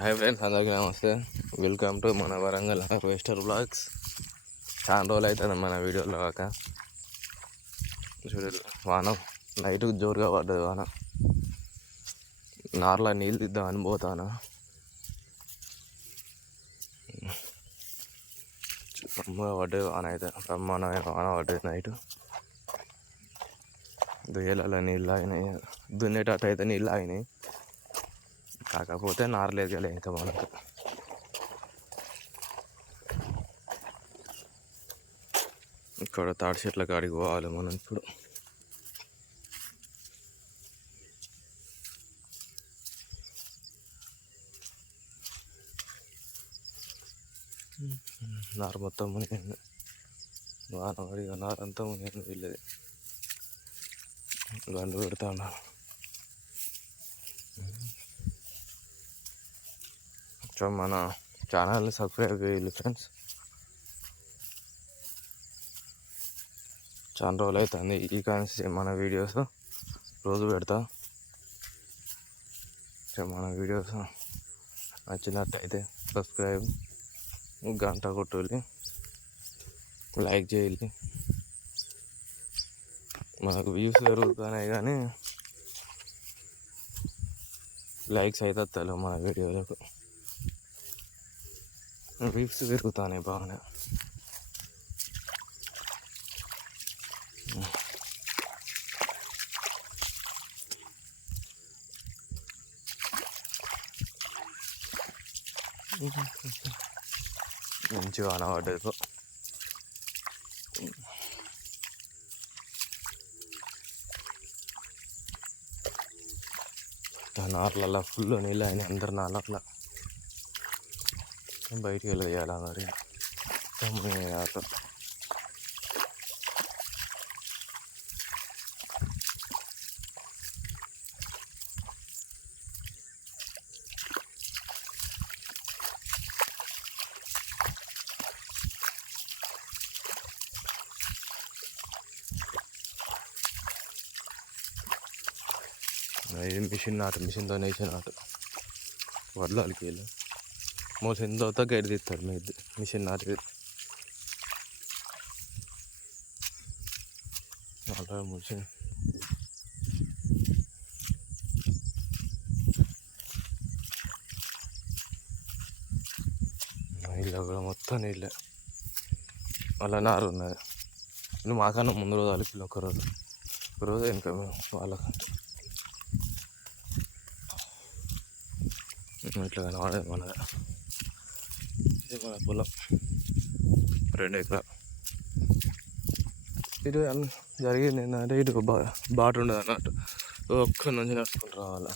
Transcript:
Hi friends, అందరికీ నమస్తే. Welcome to మన వరంగల్ హార్వెస్టర్ బ్లాగ్స్. చాలా రోజులు అవుతుంది మన వీడియోలో కాక. చూడండి, వాన నైట్ జోరుగా పడ్డది. వాన నార్లా నీళ్ళు తీద్దామని పోతాను. బ్రహ్మగా పడ్డది వాన, అయితే బ్రహ్మాండమైన వాన పడ్డది నైట్. దుయ్యలలో నీళ్ళు ఆగినాయి, దున్నేటట్టు అయితే నీళ్ళు ఆగినాయి. కాకపోతే నారలేదు కదా ఇంకా మనకు. ఇక్కడ తాడి చెట్ల కాడికి పోవాలి మనం ఇప్పుడు. నారు మొత్తం మునిగింది, వాన పడి నారంతా మునిగింది. వీళ్ళది గండు పెడతా ఉన్నారు. సో మన ఛానల్ని సబ్స్క్రైబ్ చేయాలి ఫ్రెండ్స్. చాలా రోజులు అవుతుంది ఈ కాన్సి మన వీడియోస్ రోజు పెడతా. మన వీడియోస్ నచ్చినట్టయితే సబ్స్క్రైబ్, గంట కొట్టాలి, లైక్ చేయాలి. మనకు వ్యూస్ పెరుగుతున్నాయి కానీ లైక్స్ అయితే వస్తలేవు. మన వీడియోలకు వ్యూస్ పెరుగుతున్నాయి బాగానే. మంచి వాన పడ్డది. నార్లల్లో ఫుల్ నీళ్ళు అయినాయి. అందరు నార్ల బయటికి వెళ్ళేయాలి మరి. ఆటో ఇది మిషన్తో వేసే నాటు వడ్లాలకి వెళ్ళి మోసిన తర్వాత గడ్డి తీస్తాడు. మిషన్ నాటు అలా మిషన్ నీళ్ళు కూడా మొత్తం నీళ్ళే. అలా నారు ఉన్నది. నువ్వు మాకన్నా ముందు రోజు అలిపి ఒకరోజు ఇంకా వాళ్ళకంటే ఇట్లా కనబడేది మనది. ఇది మన పొలం 2 ఎకరాలు. ఇటు జరిగింది ఏంటంటే ఇటు బాట ఉండదు అన్నట్టు. ఒక్కడి నుంచి నడుచుకుంటూ రావాలి.